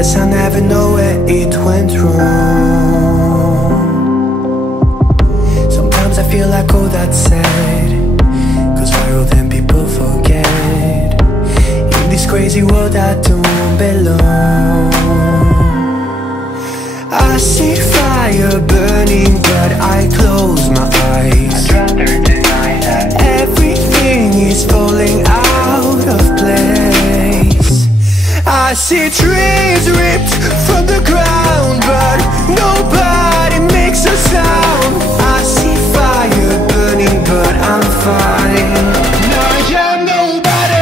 Guess I never know where it went wrong. Sometimes I feel like all that's said goes viral, then people forget. In this crazy world I don't belong. I see fire burning, but I close my eyes. I'd rather deny that. Everything is falling out of place. I see trees ripped from the ground, but nobody makes a sound. I see fire burning, but I'm fine. No, I'm nobody.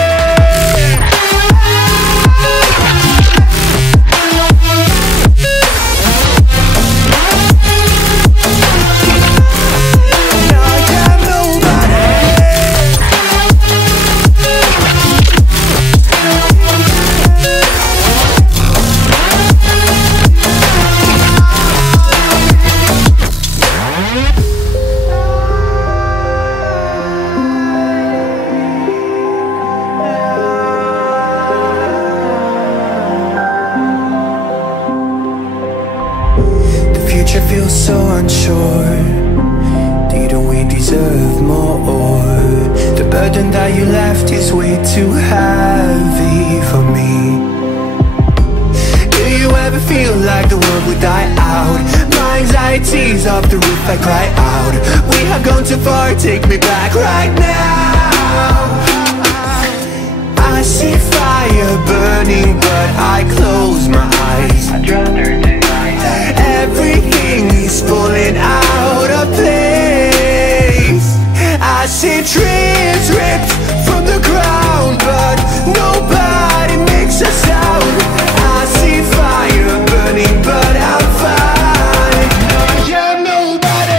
Feels so unsure. Didn't we deserve more? The burden that you left is way too heavy for me. Do you ever feel like the world would die out? My anxiety's off the roof, I cry out. We have gone too far, take me back right now. I see fire burning, but I close my eyes. I'd rather deny that. Everything is falling out of place. I see trees ripped from the ground, but nobody makes a sound. I see fire burning, but I'm fine. I'm nobody.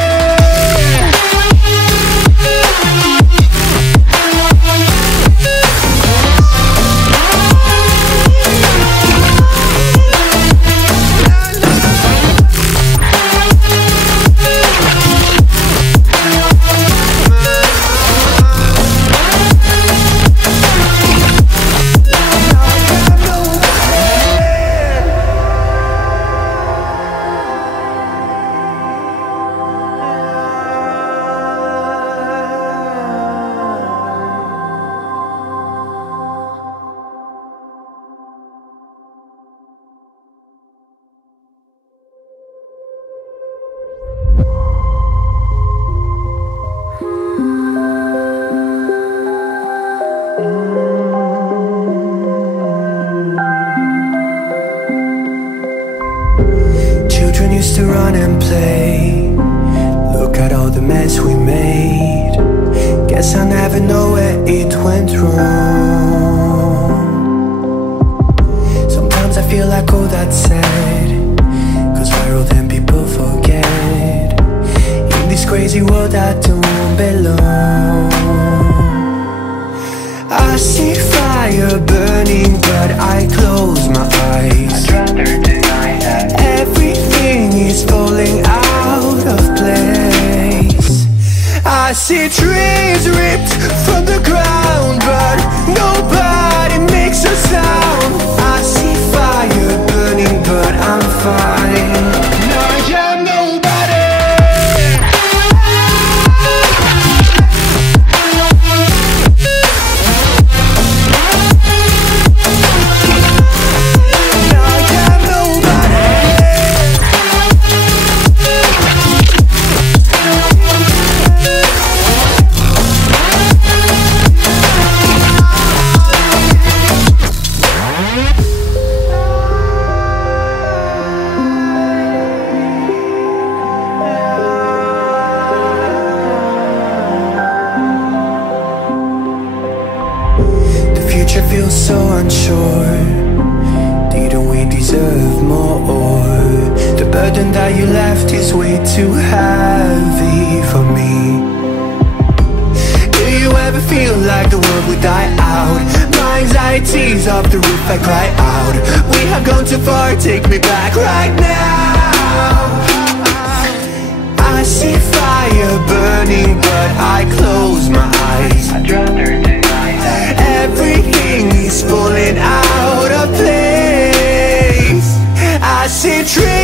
Used to run and play. Look at all the mess we made. Guess I never know where it went wrong. Sometimes I feel like all that's said goes viral, then people forget. In this crazy world I don't belong. I see fire burning, but I close my eyes. I'd rather deny that. Everything is falling out of place. I see trees ripped from the ground, but nobody makes a sound. I see fire burning, but I'm fine. No, I'm nobody. Feels so unsure. Didn't we deserve more? The burden that you left is way too heavy for me. Do you ever feel like the world would die out? My anxiety's off the roof, I cry out. We have gone too far, take me back right now. I see fire burning, but I close my eyes. I'd rather deny that. Everything is falling out of place. see trees